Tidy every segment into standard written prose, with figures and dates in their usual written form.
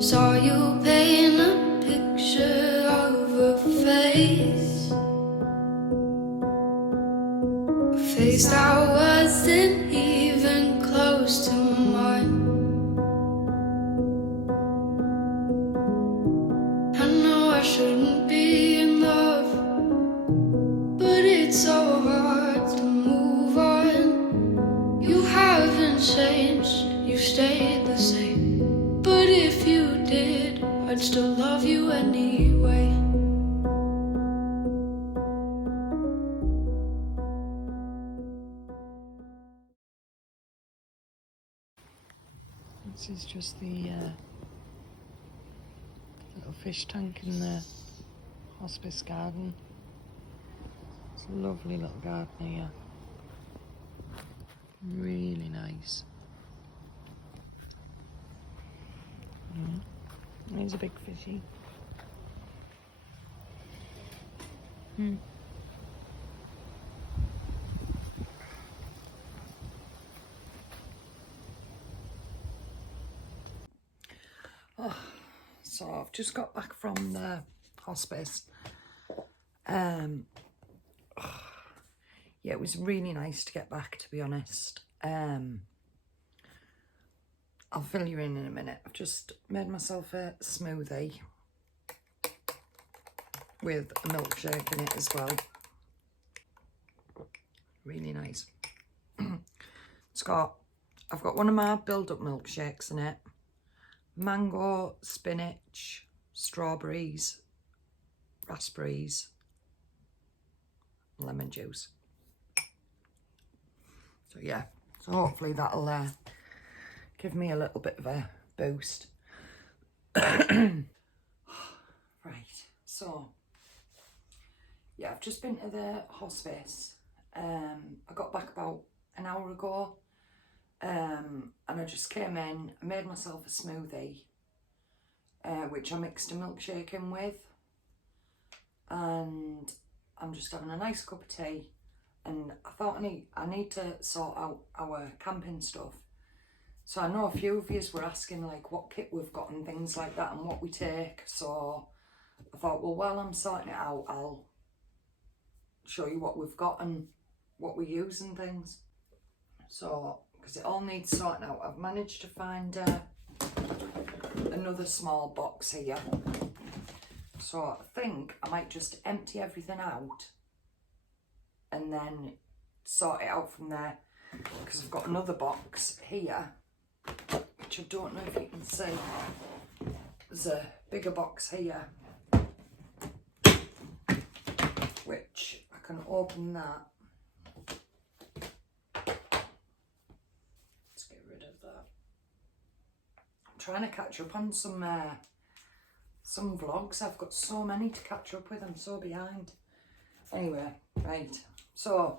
Saw you paint a picture of a face, a face that wasn't even close to mine. I know I shouldn't be in love, but it's so hard to move on. You haven't changed, you stayed the same. But if you did, I'd still love you anyway. This is just the little fish tank in the hospice garden. It's a lovely little garden here. Really nice. There's a big fishy. So I've just got back from the hospice. Yeah, it was really nice to get back, to be honest. I'll fill you in a minute. I've just made myself a smoothie with a milkshake in it as well. Really nice. I've got one of my build-up milkshakes in it. Mango, spinach, strawberries, raspberries, lemon juice. So yeah, so hopefully that'll give me a little bit of a boost. Right, so yeah, I've just been to the hospice. I got back about an hour ago, and I just came in, I made myself a smoothie, which I mixed a milkshake in with, and I'm just having a nice cup of tea. And I thought I need to sort out our camping stuff. So I know a few of you were asking like what kit we've got and things like that and what we take. So I thought, well, while I'm sorting it out, I'll show you what we've got and what we use and things. So, because it all needs sorting out, I've managed to find another small box here. So I think I might just empty everything out and then sort it out from there, because I've got another box here, which I don't know if you can see. There's a bigger box here, which I can open that. Let's get rid of that. I'm trying to catch up on some vlogs. I've got so many to catch up with, I'm so behind. Anyway, right, so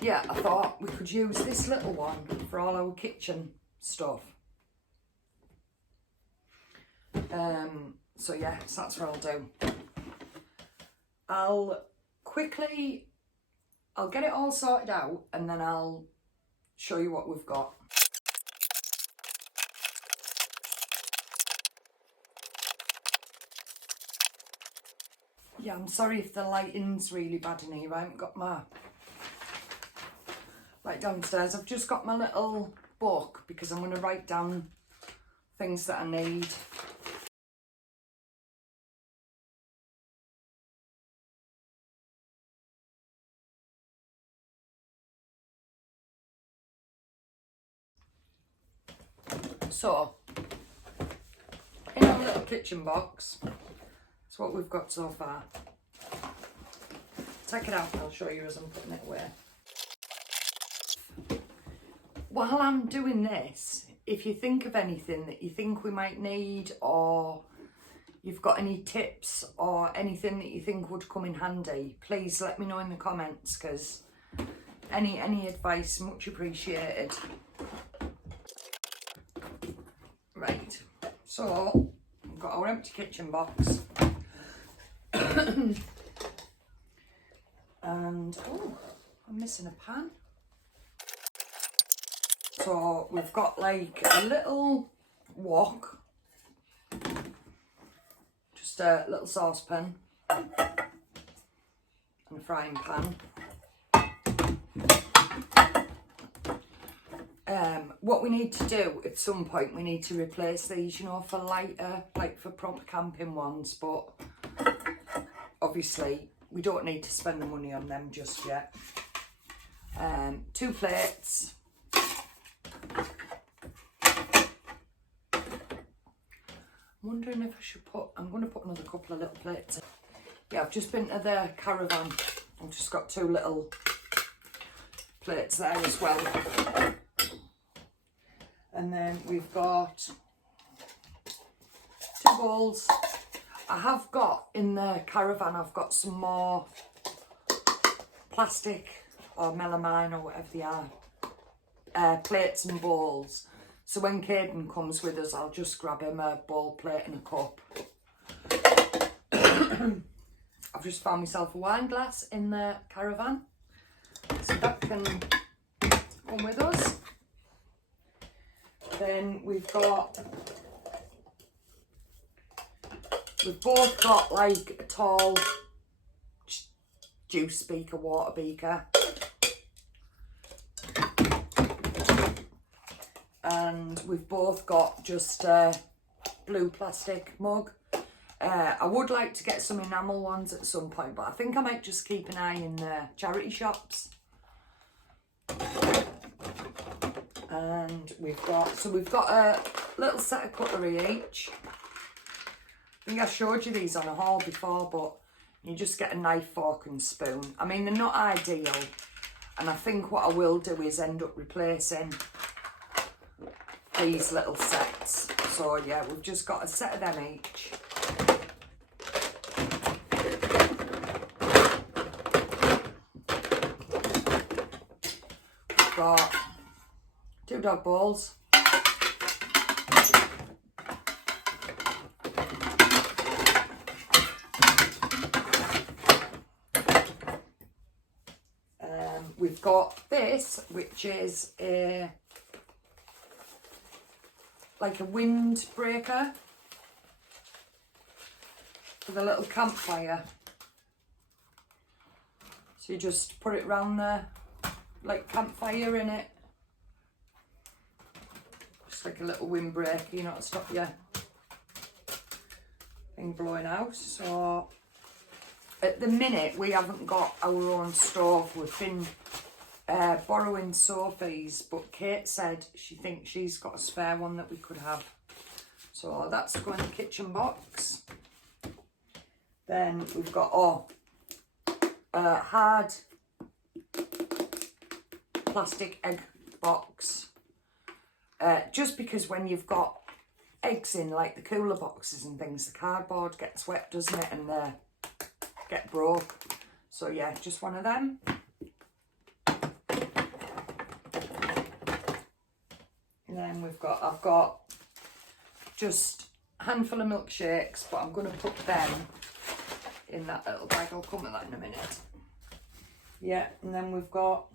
yeah, I thought we could use this little one for all our kitchen stuff. So yeah, so that's what I'll do. I'll get it all sorted out and then I'll show you what we've got. Yeah, I'm sorry if the lighting's really bad in here. I haven't got my light downstairs. I've just got my little book because I'm going to write down things that I need. So, in our little kitchen box, that's what we've got so far. Take it out and I'll show you as I'm putting it away. While I'm doing this, if you think of anything that you think we might need, or you've got any tips or anything that you think would come in handy, please let me know in the comments, because any advice, much appreciated. Right, so we've got our empty kitchen box. And, oh, I'm missing a pan. So we've got like a little wok just a little saucepan and a frying pan. What we need to do at some point, we need to replace these, you know, for lighter, like for proper camping ones, but obviously we don't need to spend the money on them just yet. 2 plates. I'm wondering if I should put, I'm going to put another couple of little plates in. Yeah, I've just been to the caravan. I've just got 2 little plates there as well. And then we've got 2 bowls. I have got in the caravan, I've got some more plastic or melamine or whatever they are, plates and bowls. So when Caden comes with us, I'll just grab him a bowl, plate and a cup. I've just found myself a wine glass in the caravan, so that can come with us. Then we've both got like a tall juice beaker, water beaker. And we've both got just a blue plastic mug. I would like to get some enamel ones at some point, but I think I might just keep an eye in the charity shops. And we've got a little set of cutlery each. I think I showed you these on a haul before, but you just get a knife, fork and spoon. I mean, they're not ideal, and I think what I will do is end up replacing these little sets. So yeah, we've just got a set of them each. We've got 2 dog bowls. We've got this, which is like a windbreaker for the little campfire. So you just put it round there, like campfire in it. Just like a little windbreaker, you know, to stop your thing blowing out. So at the minute we haven't got our own stove. We've been borrowing Sophie's, but Kate said she thinks she's got a spare one that we could have. So that's going in the kitchen box. Then we've got a hard plastic egg box. Just because when you've got eggs in, like the cooler boxes and things, the cardboard gets wet, doesn't it, and they get broke. So yeah, just one of them. And then I've got just a handful of milkshakes, but I'm going to put them in that little bag. I'll come to that in a minute. Yeah, and then we've got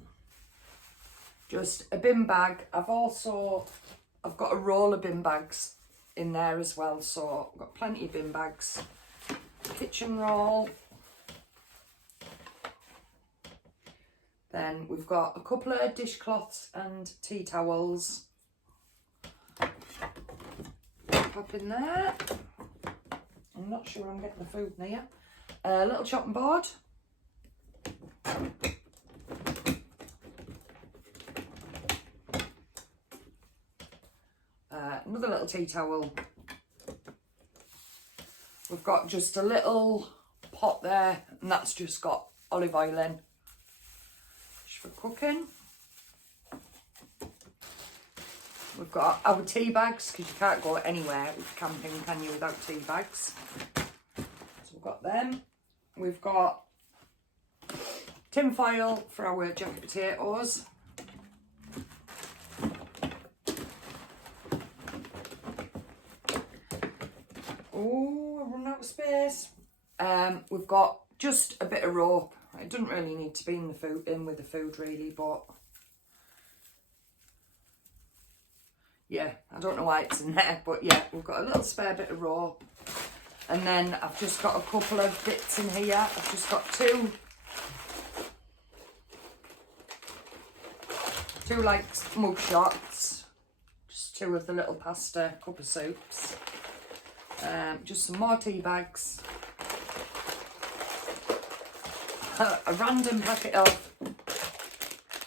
just a bin bag. I've got a roll of bin bags in there as well, so I've got plenty of bin bags. Kitchen roll. Then we've got a couple of dishcloths and tea towels. Pop in there. I'm not sure I'm getting the food near. A little chopping board. Another little tea towel. We've got just a little pot there, and that's just got olive oil in. Just for cooking. We've got our tea bags, because you can't go anywhere with camping, can you, without tea bags. So we've got them. We've got tin foil for our jacket potatoes. Oh, I've run out of space. We've got just a bit of rope. It doesn't really need to be in with the food really, but yeah, I don't know why it's in there, but yeah, we've got a little spare bit of rope. And then I've just got a couple of bits in here. I've just got two like mug shots, just two of the little pasta cup of soups, just some more tea bags, a random packet of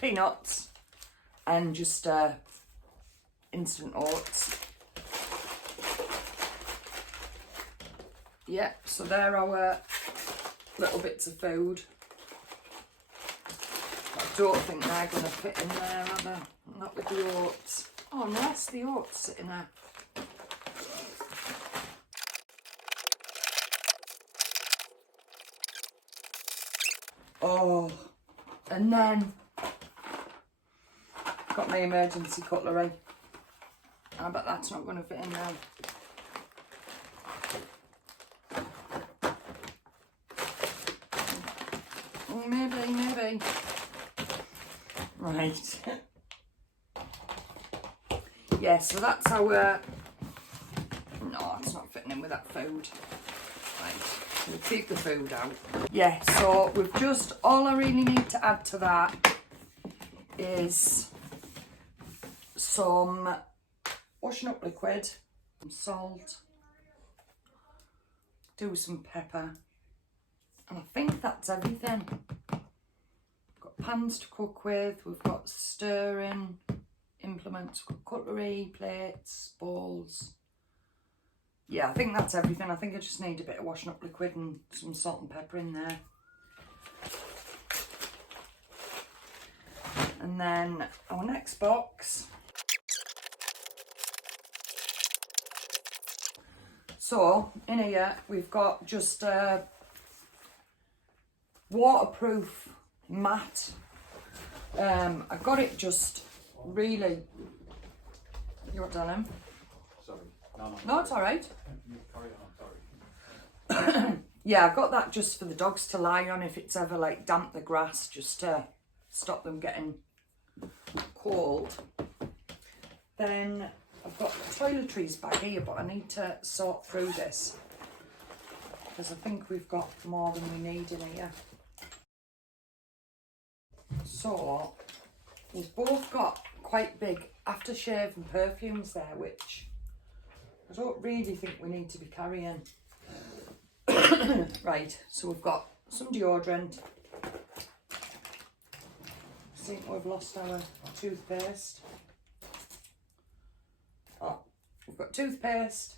peanuts, and just instant oats. Yeah, so they're our little bits of food. I don't think they're going to fit in there, are they? Not with the oats. Oh, nice, the oats sitting there. Oh, and then got my emergency cutlery. I bet that's not going to fit in there. Oh, maybe. Right. Yeah, so that's our... No, it's not fitting in with that food. Right, we'll keep the food out. Yeah, so we've just... All I really need to add to that is some washing up liquid, some salt, do some pepper, and I think that's everything. We've got pans to cook with, we've got stirring implements, we've got cutlery, plates, bowls. Yeah, I think that's everything. I think I just need a bit of washing up liquid and some salt and pepper in there. And then our next box. So in here we've got just a waterproof mat. I got it just really... You want to tell him? Sorry. No, it's all right. You carry on, sorry. Yeah, I've got that just for the dogs to lie on if it's ever like damp the grass, just to stop them getting cold. Then I've got the toiletries back here, but I need to sort through this because I think we've got more than we need in here. So we've both got quite big aftershave and perfumes there, which I don't really think we need to be carrying. Right, so we've got some deodorant. I think we've lost our toothpaste. Oh, we've got toothpaste.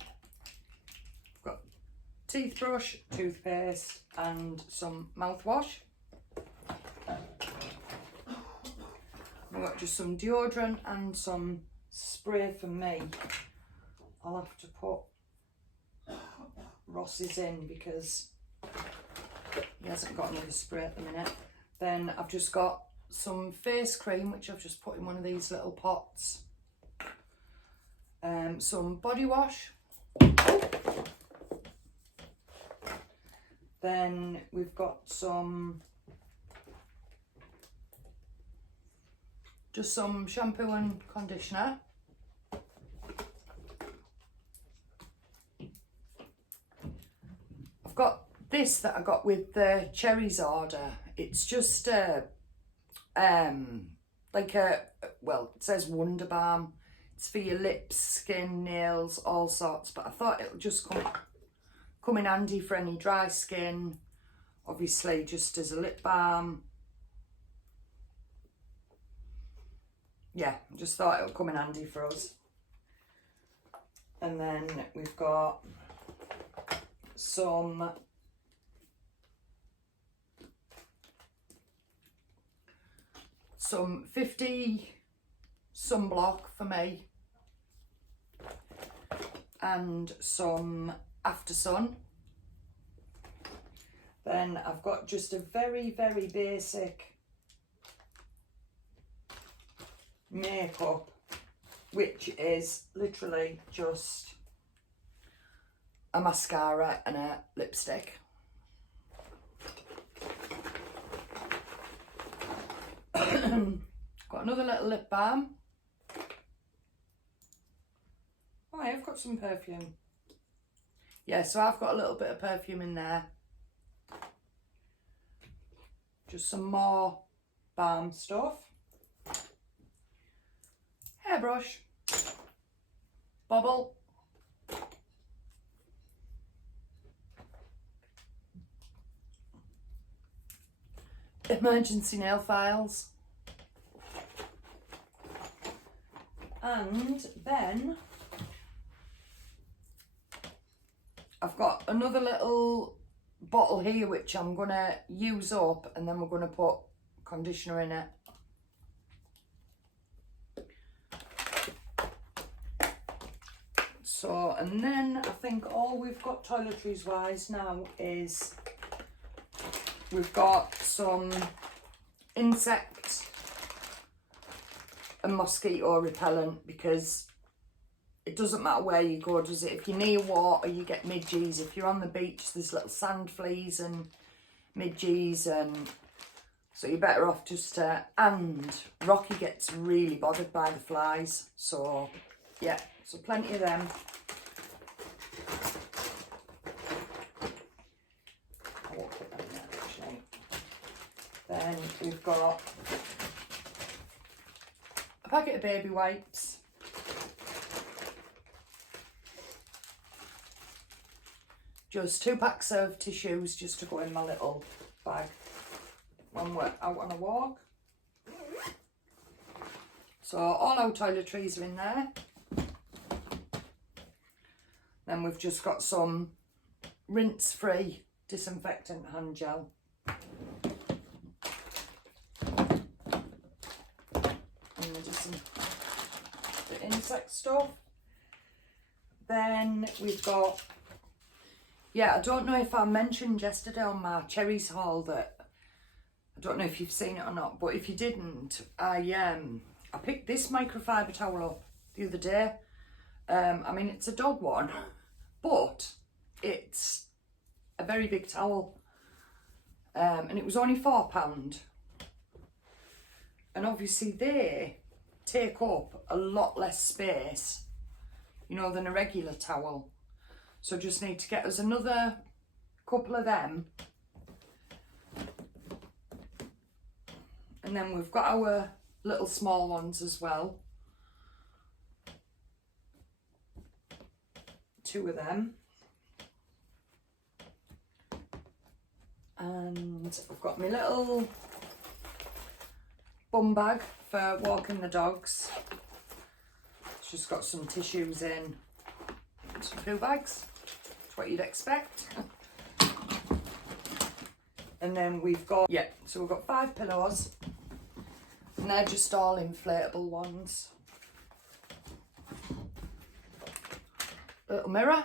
We've got teeth brush, toothpaste, and some mouthwash. We've got just some deodorant and some spray for me. I'll have to put Ross's in because he hasn't got another spray at the minute. Then I've just got some face cream, which I've just put in one of these little pots. Some body wash. Then we've got some shampoo and conditioner. I've got this that I got with the Cherries order. It's just like a, well, it says Wonder Balm. It's for your lips, skin, nails, all sorts, but I thought it'll just come in handy for any dry skin, obviously just as a lip balm. Yeah, I just thought it'll come in handy for us. And then we've got some some 50 sunblock for me and some After Sun. Then I've got just a very, very basic makeup, which is literally just a mascara and a lipstick. Got another little lip balm. Oh, I've got some perfume. yeah, so I've got a little bit of perfume in there. Just some more balm stuff. Hairbrush. Bobble. Emergency nail files. And then I've got another little bottle here which I'm going to use up, and then we're going to put conditioner in it. So, and then I think all we've got toiletries wise now is we've got some insect and mosquito repellent, because it doesn't matter where you go, does it? If you're near water, you get midges. If you're on the beach, there's little sand fleas and midges, and so you're better off just and Rocky gets really bothered by the flies. So yeah, so plenty of them. I won't put them in there actually. Then we've got a packet of baby wipes. Just 2 packs of tissues just to go in my little bag when we're out on a walk. So all our toiletries are in there. Then we've just got some rinse-free disinfectant hand gel. And just some the insect stuff. Then we've got, yeah, I don't know if I mentioned yesterday on my cherries haul that, I don't know if you've seen it or not, but if you didn't, I picked this microfiber towel up the other day. I mean, it's a dog one, but it's a very big towel. And it was only £4. And obviously they take up a lot less space, you know, than a regular towel. So just need to get us another couple of them. And then we've got our little small ones as well. 2 of them. And I've got my little bum bag for walking the dogs. It's just got some tissues in, some poo bags. That's what you'd expect. And then we've got, yeah, so we've got 5 pillows. And they're just all inflatable ones. Little mirror.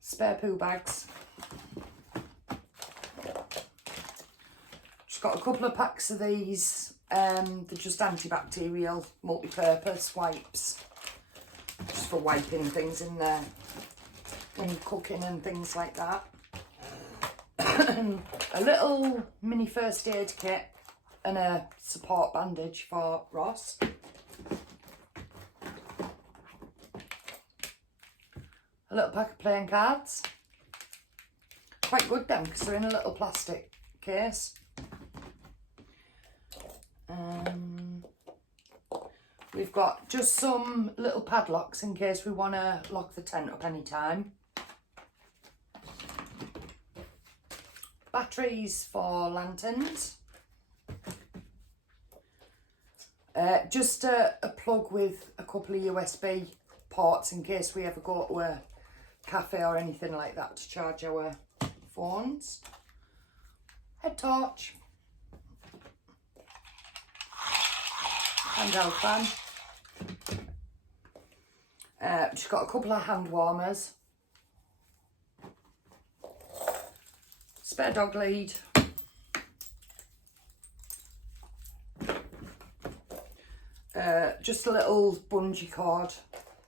Spare poo bags. Just got a couple of packs of these. They're just antibacterial, multi-purpose wipes. Just for wiping things in there, when cooking and things like that. A little mini first aid kit and a support bandage for Ross. A little pack of playing cards. Quite good then, because they're in a little plastic case. We've got just some little padlocks in case we want to lock the tent up anytime. Batteries for lanterns. Just a plug with a couple of USB ports in case we ever go to a cafe or anything like that to charge our phones. Head torch. Handheld fan. Just got a couple of hand warmers. Spare dog lead. Just a little bungee cord.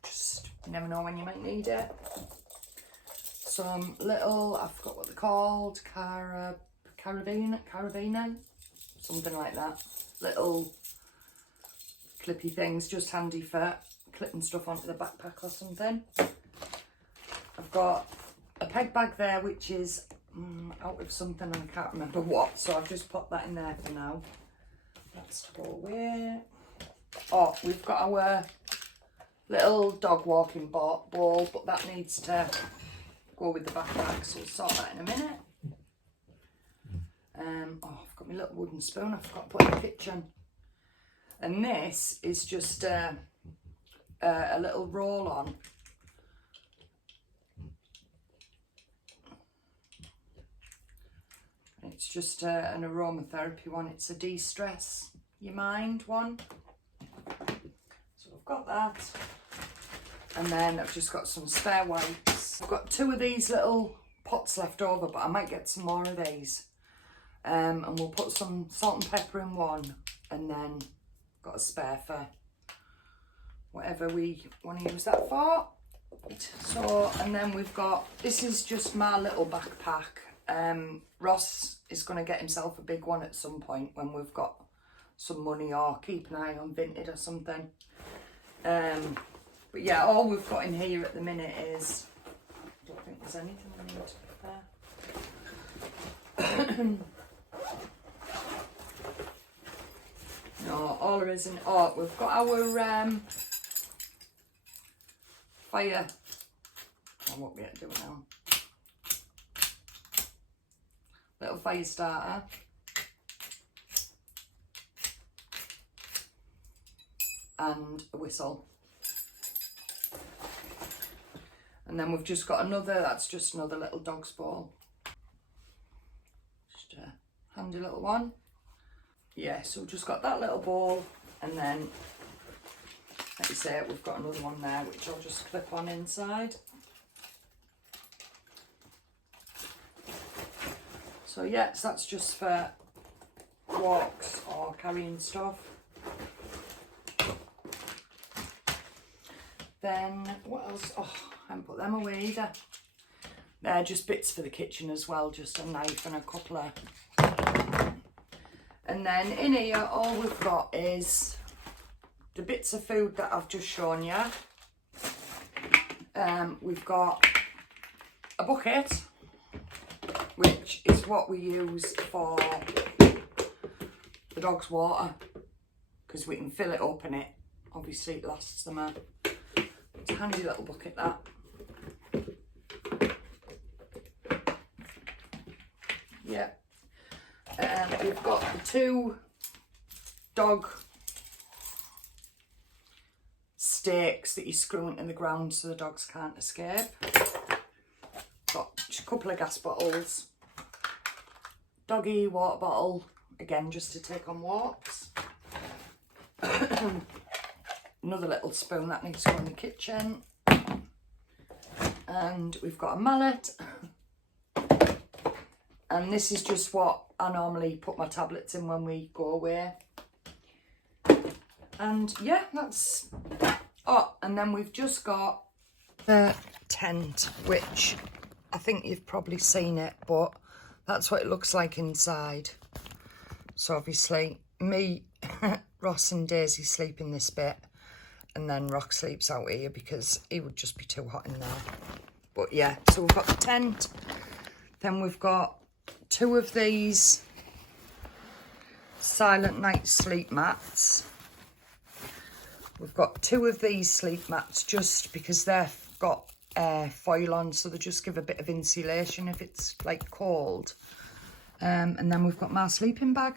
Just, you never know when you might need it. Some little, I forgot what they're called, carabiner, something like that. little clippy things, just handy for clipping stuff onto the backpack or something. I've got a peg bag there which is out of something and I can't remember what, so I've just popped that in there for now. That's to go away. Oh, we've got our little dog walking ball, but that needs to go with the backpack, so we'll sort that in a minute. Oh, I've got my little wooden spoon I forgot to put in the kitchen. And this is just a little roll on. It's just an aromatherapy one. It's a de-stress your mind one. So I've got that. And then I've just got some spare wipes. I've got 2 of these little pots left over, but I might get some more of these. And we'll put some salt and pepper in one, and then got a spare for whatever we want to use that for. So, and then we've got, this is just my little backpack. Ross is going to get himself a big one at some point when we've got some money, or keep an eye on Vinted or something. But yeah, all we've got in here at the minute is, I don't think there's anything I need to prepare. No, all there isn't. Oh, we've got our fire. I won't be able to do it now. Little fire starter. And a whistle. And then we've just got another, that's just another little dog's ball. Just a handy little one. Yeah, so we've just got that little ball, and then, like you say, we've got another one there which I'll just clip on inside. So yes, that's just for walks or carrying stuff. Then what else? Oh, I haven't put them away either. They're just bits for the kitchen as well, just a knife and a couple of. And then in here, all we've got is the bits of food that I've just shown you. We've got a bucket, which is what we use for the dog's water, because we can fill it up and it obviously it lasts them a handy little bucket, that. Yeah. We've got the 2 dog stakes that you screw into the ground so the dogs can't escape. Got a couple of gas bottles, doggy water bottle, again just to take on walks. Another little spoon that needs to go in the kitchen. And we've got a mallet. And this is just what I normally put my tablets in when we go away. And yeah, that's... Oh, and then we've just got the tent, which I think you've probably seen it, but that's what it looks like inside. So obviously me, Ross and Daisy sleep in this bit, and then Rock sleeps out here because he would just be too hot in there. But yeah, so we've got the tent, then we've got 2 of these Silent Night sleep mats. We've got 2 of these sleep mats just because they've got foil on, so they just give a bit of insulation if it's like cold. And then we've got my sleeping bag,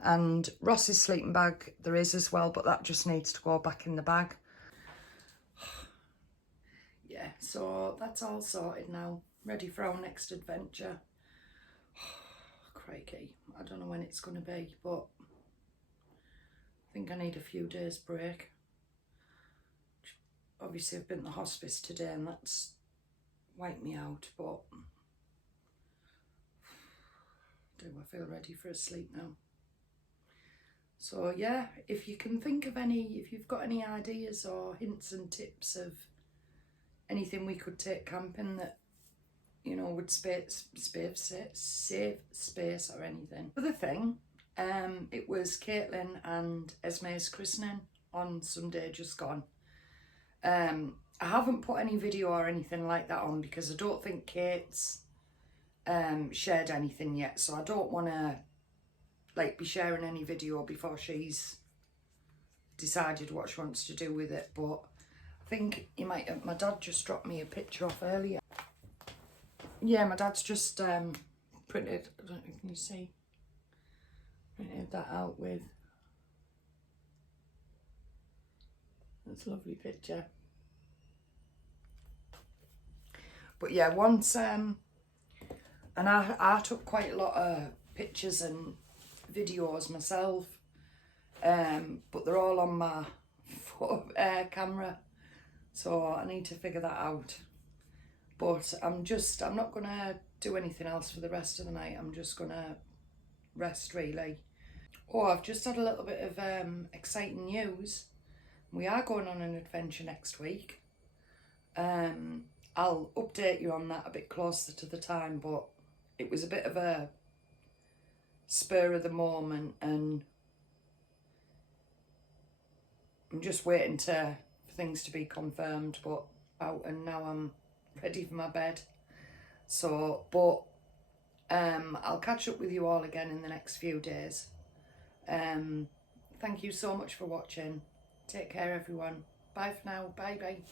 and Ross's sleeping bag there is as well, but that just needs to go back in the bag. Yeah, so that's all sorted now, ready for our next adventure. Crikey, I don't know when it's going to be, but I think I need a few days break. Obviously I've been to the hospice today and that's wiped me out, but do I feel ready for a sleep now? So yeah, if you can think of any, if you've got any ideas or hints and tips of anything we could take camping that, you know, would save space or anything. Other thing It was Caitlin and Esme's christening on Sunday just gone. I haven't put any video or anything like that on because I don't think Kate's shared anything yet, so I don't want to like be sharing any video before she's decided what she wants to do with it. But I think you might have, my dad just dropped me a picture off earlier. Yeah, my dad's just printed, I don't know, can you see, printed that out with, that's a lovely picture. But yeah, once and I took quite a lot of pictures and videos myself, but they're all on my camera, so I need to figure that out. But I'm not gonna do anything else for the rest of the night. I'm just gonna rest really. Oh, I've just had a little bit of exciting news. We are going on an adventure next week. I'll update you on that a bit closer to the time, but it was a bit of a spur of the moment and I'm just waiting for things to be confirmed, but out, and now I'm ready for my bed. So, but I'll catch up with you all again in the next few days. Thank you so much for watching. Take care everyone. Bye for now. Bye bye.